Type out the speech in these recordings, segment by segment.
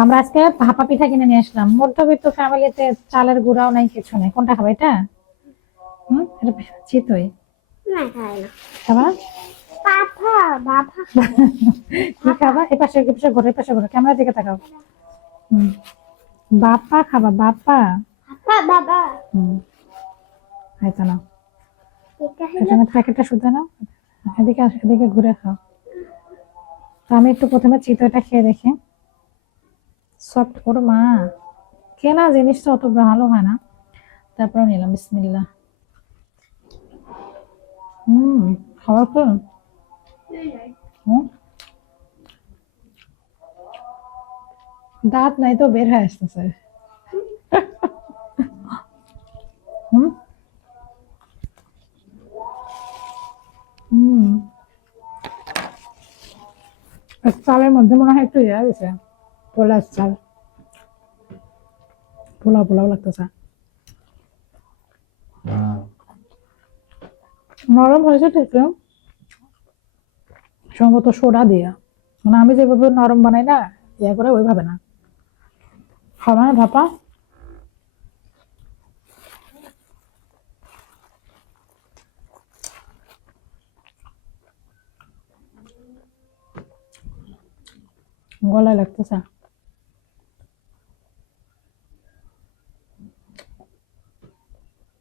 আমরা আজকে ভাপা পিঠা কিনে নিয়ে আসলাম। মধ্যবিত্ত ফ্যামিলিতে চালের গুঁড়াও নাই, কিছু নাই। কোনটা খাবা? এটা এটা চিতই না খাই না। খাবা? বাবা বাবা কি খাবা? এপাশে এপাশে ঘুরে, এপাশে ঘুরে, ক্যামেরার দিকে তাকাও। হুম, বাপা খাবা? বাপা? বাবা বাবা হয়তো না। এটা হলো এখানে প্যাকেটটা শুধু না, এদিকে এদিকে ঘুরে খাও। তো আমি একটু প্রথমে চিতইটা খেয়ে দেখি। সফট, ওর মা কেনা জিনিসটা অত ভালো হয় না, তারপরে নিলাম। বিসমিল্লাহ। খাবার তো হুম, দাঁত নাই তো বের হয়ে আসতেছে। হুম হুম চালের মধ্যে মনে হয় একটু ইয়ে গেছে, পোলার চাল, পোলাও পোলাও লাগতেছে। নরম হয়েছে ঠিক, সম্ভবত সোডা দিয়ে। মানে আমি যেভাবে নরম বানাই না, ইয়ে করে ওইভাবে না। খাওয়া না ভাপা? গলায় লাগতেছে।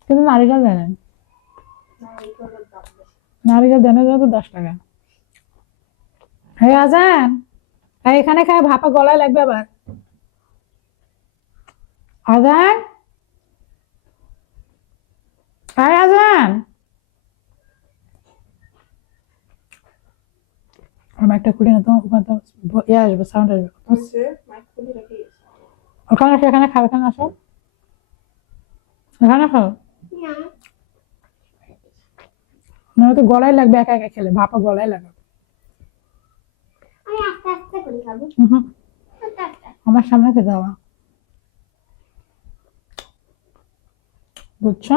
কিন্তু নারিকেল দেয় না। নারিকেল দেনে তো 10 টাকা। হ্যাঁ আজান, এখানে খায় ভাপা গলায় লাগবে আবার। আজান, হ্যাঁ আজান। আমার একটা খুলি না তো, ওখানে তো ইয়ে আসবে, সাউন্ড আসবে। ওখানে আসো, এখানে খাও, এখানে আসো, এখানে খাও। না। নাহলে তো গলায় লাগবে, একা একা খেলে ভাপা গলায় লাগবে। আমি আস্তে আস্তে করে খাবো। হুম, আস্তে আস্তে। আমার সামনে খেতে হবে, বুঝছো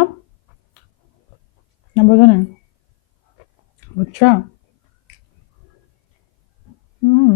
না? বোঝো না? বুঝছো? হুম।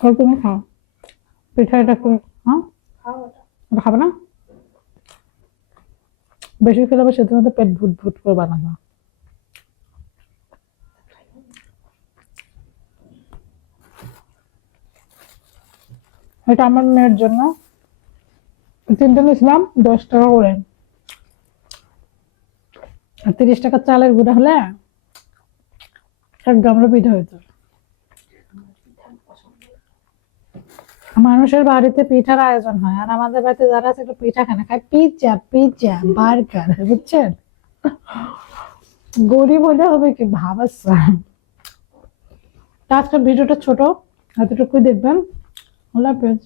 আর তুমি খাও পিঠা, এটা হ্যাঁ, ওটা খাবে না? বেশি খেলে আবার সেদিন তো পেট ভুট ভুট করে বানানো। এটা আমার মেয়ের জন্য, 3টে নিয়েছিলাম 10 টাকা করে। আর 30 টাকার চালের গুঁড়া হলে 1 গামলা পিঠা হইতো। মানুষের বাড়িতে পিঠার আয়োজন হয়, আর আমাদের বাড়িতে যারা আছে একটু পিঠা খায় না, খায় পিৎজা পিৎজা বার্গার, বুঝছেন? গরিব হলে হবে কি ভাবাচ্ছা। আজকের ভিডিওটা ছোট, এতটুকুই দেখবেন। আল্লাহ হাফেজ।